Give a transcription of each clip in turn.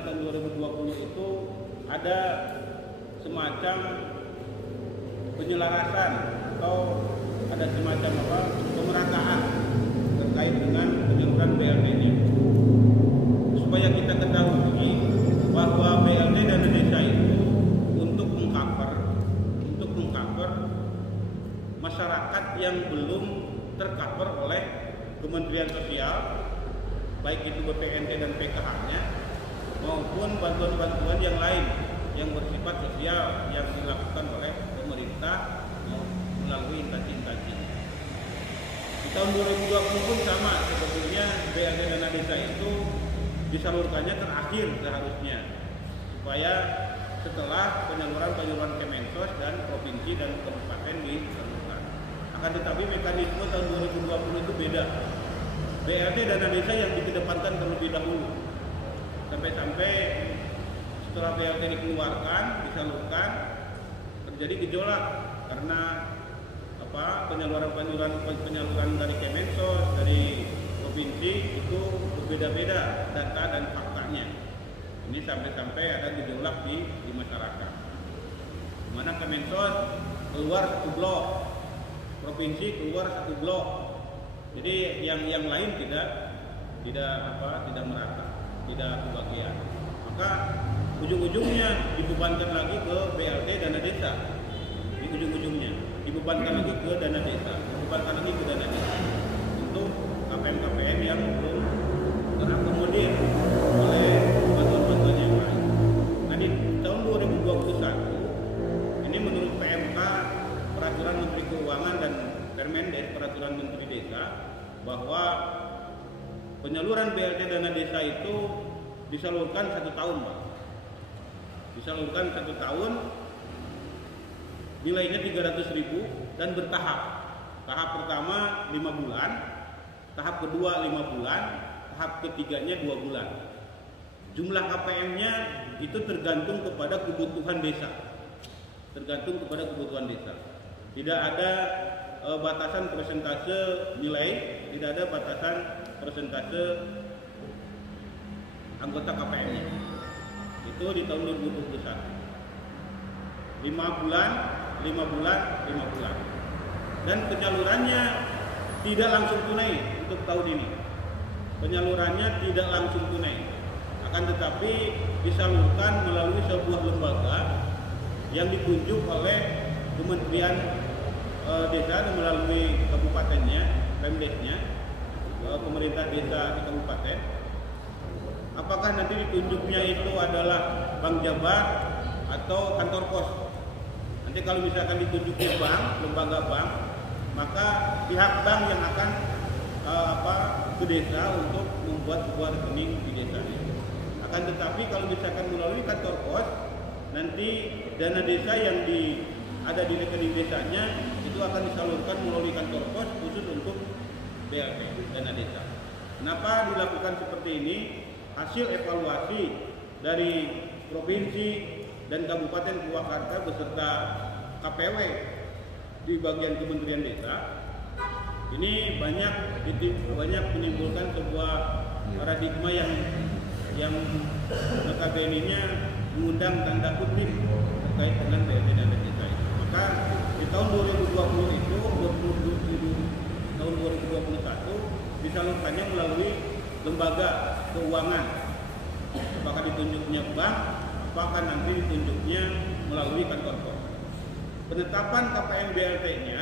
mana tahun 2020 itu ada semacam penyelarasan atau ada semacam pemerataan terkait dengan penyaluran BLT ini. Supaya kita ketahui bahwa BLT dana desa itu untuk mengcover masyarakat yang belum tercover oleh Kementerian Sosial, baik itu BPNT dan PKH-nya maupun bantuan-bantuan yang lain yang bersifat sosial yang dilakukan oleh pemerintah melalui instansi-instansi. Di tahun 2020 pun sama, sebetulnya BLT dana desa itu disalurkannya terakhir seharusnya, supaya setelah penyaluran Kemensos dan provinsi dan kabupaten disalurkan. Akan tetapi mekanisme tahun 2020 itu beda. BLT dana desa yang dikedepankan terlebih dahulu, sampai-sampai setelah BLT dikeluarkan, disalurkan, terjadi gejolak karena penyaluran dari Kemensos, dari provinsi itu berbeda-beda data dan faktanya. Ini sampai-sampai ada gejolak di masyarakat. Di mana Kemensos keluar satu blok, provinsi keluar satu blok. Jadi yang lain tidak merata, tidak kebagian. Maka ujung-ujungnya dibebankan lagi ke BLT dana desa. Di ujung-ujungnya dibebankan lagi ke dana desa, untuk KPM-KPM yang belum terakomodir oleh bantuan-bantuan yang lain. Nah, di tahun 2021 ini menurut PMK, Peraturan Menteri Keuangan dan Permendes, Peraturan Menteri Desa, bahwa penyaluran BLT dana desa itu disalurkan 1 tahun, Pak. Disalurkan 1 tahun, nilainya 300.000 dan bertahap. Tahap pertama 5 bulan, tahap kedua 5 bulan, tahap ketiganya 2 bulan. Jumlah KPM-nya itu tergantung kepada kebutuhan desa. Tidak ada batasan persentase nilai, tidak ada batasan persentase anggota KPM-nya. Itu di tahun 2021. 5 bulan. Dan penyalurannya tidak langsung tunai untuk tahun ini. Penyalurannya tidak langsung tunai, akan tetapi disalurkan melalui sebuah lembaga yang ditunjuk oleh Kementerian Desa dan melalui kabupatennya, Pemdesnya, pemerintah desa di kabupaten. Apakah nanti ditunjuknya itu adalah bank jabar atau kantor pos? Nanti kalau misalkan ditunjuknya bank, lembaga bank, maka pihak bank yang akan ke desa untuk membuat sebuah rekening di desanya. Akan tetapi kalau misalkan melalui kantor pos, nanti dana desa yang ada di rekening desanya itu akan disalurkan melalui kantor pos khusus untuk BLT dana desa. Kenapa dilakukan seperti ini? Hasil evaluasi dari provinsi dan Kabupaten Purwakarta beserta KPW di bagian Kementerian Desa ini banyak menimbulkan sebuah paradigma yang notabene-nya mengundang tanda kutip terkait dengan BLT dana desa itu. Maka di tahun 2020 itu tahun 2021 disalurkannya melalui lembaga keuangan. Apakah ditunjuknya bank, apakah nanti ditunjuknya melalui kantor pos. Penetapan KPM BLT-nya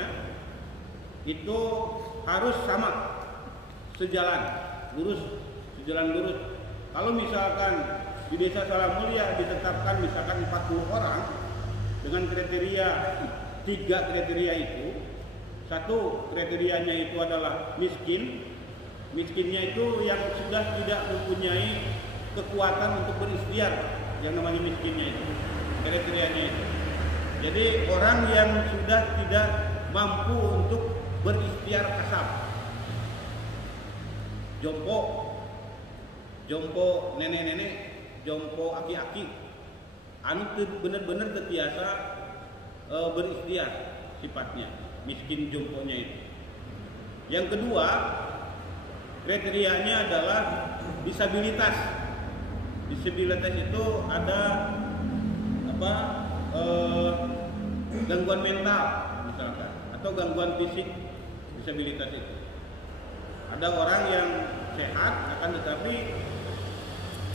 itu harus sama, sejalan lurus. Kalau misalkan di Desa Salamulya ditetapkan misalkan 40 orang dengan kriteria 3 kriteria itu. Satu kriterianya itu adalah miskinnya itu yang sudah tidak mempunyai kekuatan untuk berikhtiar, yang namanya miskinnya itu, kriterianya itu. Jadi orang yang sudah tidak mampu untuk berikhtiar kasab, jompo nenek-nenek, jompo aki-aki, benar-benar terbiasa berikhtiar sifatnya, miskin jomponya itu. Yang kedua kriterianya adalah disabilitas. disabilitas itu ada apa gangguan mental misalkan atau gangguan fisik. Disabilitas itu ada orang yang sehat akan tetapi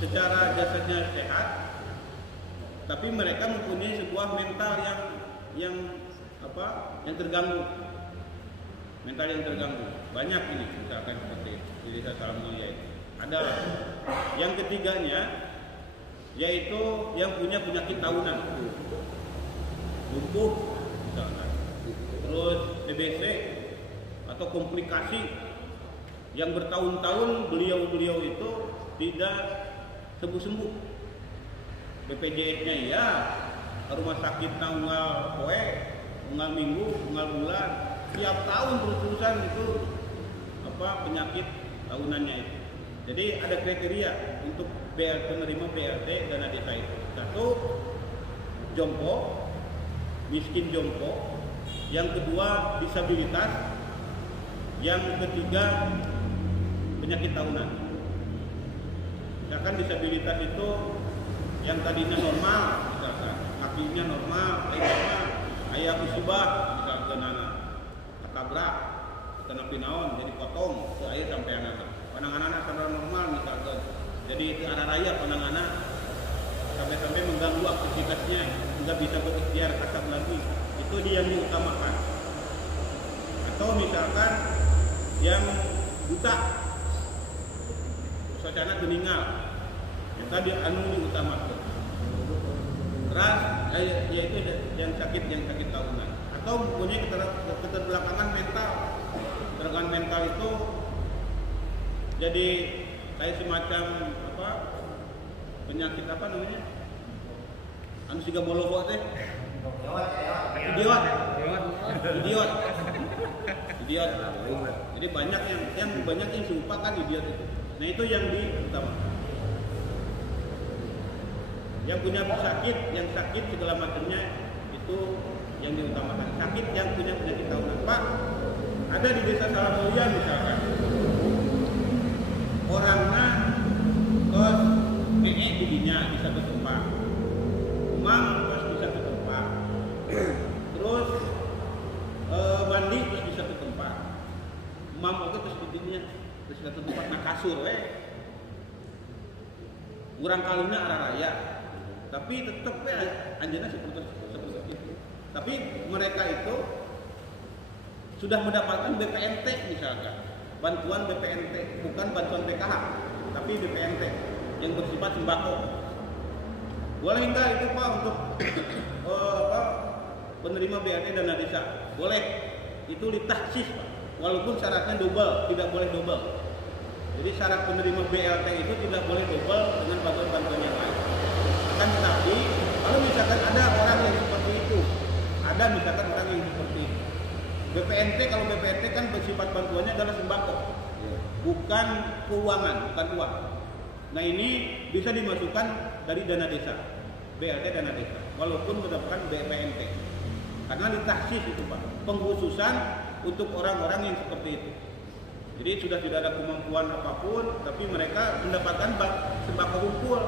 secara jasadnya sehat, tapi mereka mempunyai sebuah mental yang terganggu, mental yang terganggu. Banyak ini misalkan seperti di Desa Salam Mulia itu. Ada yang ketiganya yaitu yang punya penyakit tahunan, lumpuh misalkan, terus TBC atau komplikasi yang bertahun-tahun beliau itu tidak sembuh-sembuh. BPJS-nya ya, rumah sakit unggal poe, unggal minggu, unggal bulan, tiap tahun terus-terusan itu penyakit tahunannya itu. Jadi ada kriteria untuk penerima BLT dana desa itu. Satu, jompo, miskin jompo. Yang kedua, disabilitas. Yang ketiga, penyakit tahunan. Misalkan disabilitas itu yang tadinya normal, misalkan kakinya normal, ayah musibah, misalkan anak ketabrak, kena pinaon, jadi potong, ke air sampai anak. Anak-anak secara normal misalkan, jadi itu arah raya anak-anak sampai mengganggu aktivitasnya, nggak bisa berikhtiar kasar lagi. Itu dia yang diutamakan. Atau misalkan yang buta, suasana meninggal, yang tadi diutamakan. Keras, yaitu yang sakit tahunan. Atau mempunyai keterbelakangan mental. Keterbelakangan mental itu jadi kayak semacam penyakit namanya? Siga bolovo teh. Idiot. Jadi banyak yang serupa kan idiot itu. Nah itu yang diutamakan. Yang punya yang sakit segala macamnya itu yang diutamakan. Sakit yang punya penyakit tahunan. Pak, ada di Desa Salam Mulia misalkan, orangnya kos didinya di satu tempat, umang kos di satu tempat, terus mandi kos di satu tempat, umang itu terus didinya di satu tempat nak kasur, kurang kalinya arah raya. Tapi tetap anjana seperti itu. Tapi mereka itu sudah mendapatkan BPNT misalkan, bantuan BPNT, bukan bantuan PKH, tapi BPNT yang bersifat sembako. Boleh enggak itu Pak untuk penerima BLT dana desa? Boleh. Itu ditahsis Pak. Walaupun syaratnya double, tidak boleh double. Jadi syarat penerima BLT itu tidak boleh double dengan bantuan-bantuan yang lain. Kan tetapi kalau misalkan ada orang yang seperti itu, ada misalkan orang yang seperti itu, kalau BPNT kan bersifat bantuannya adalah sembako, bukan keuangan, bukan uang. Nah ini bisa dimasukkan dari dana desa, BLT dana desa, walaupun mendapatkan BPNT, karena ditahsis itu Pak, pengkhususan untuk orang-orang yang seperti itu. Jadi sudah tidak ada kemampuan apapun, tapi mereka mendapatkan sembako kumpul.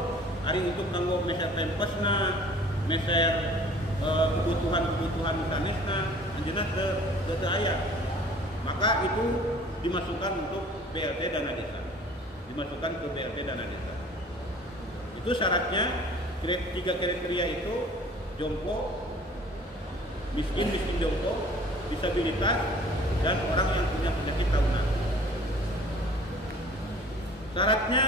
Hari untuk tanggung meser tempesna, meser kebutuhan mekanisna, anjeunna teu aya. Maka itu dimasukkan untuk BLT dana desa. Dimasukkan ke BLT dana desa. Itu syaratnya 3 kriteria itu: jompo, miskin jompo, disabilitas, dan orang yang punya penyakit tahunan. Syaratnya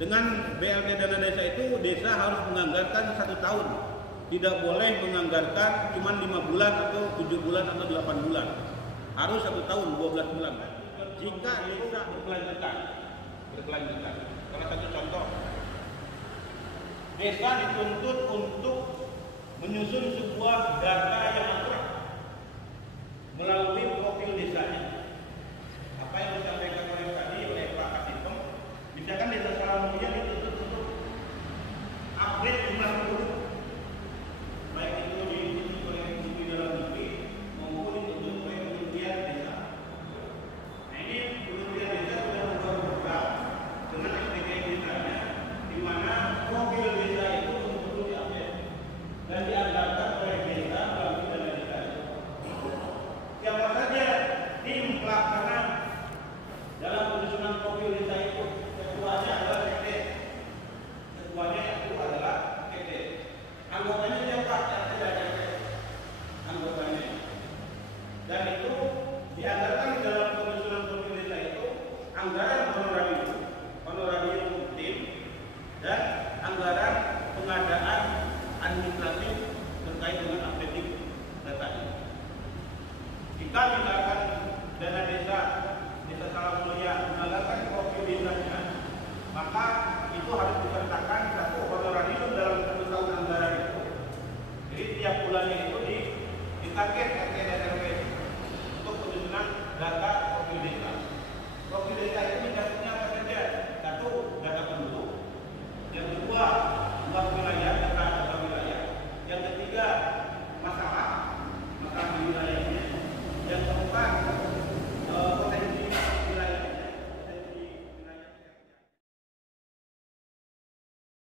dengan BLT dana desa itu desa harus menganggarkan 1 tahun. Tidak boleh menganggarkan cuma 5 bulan atau 7 bulan atau 8 bulan. Harus 1 tahun, 12 bulan. Jika desa berkelanjutan. Salah satu contoh, desa dituntut untuk menyusun sebuah data yang akurat melalui profil desanya.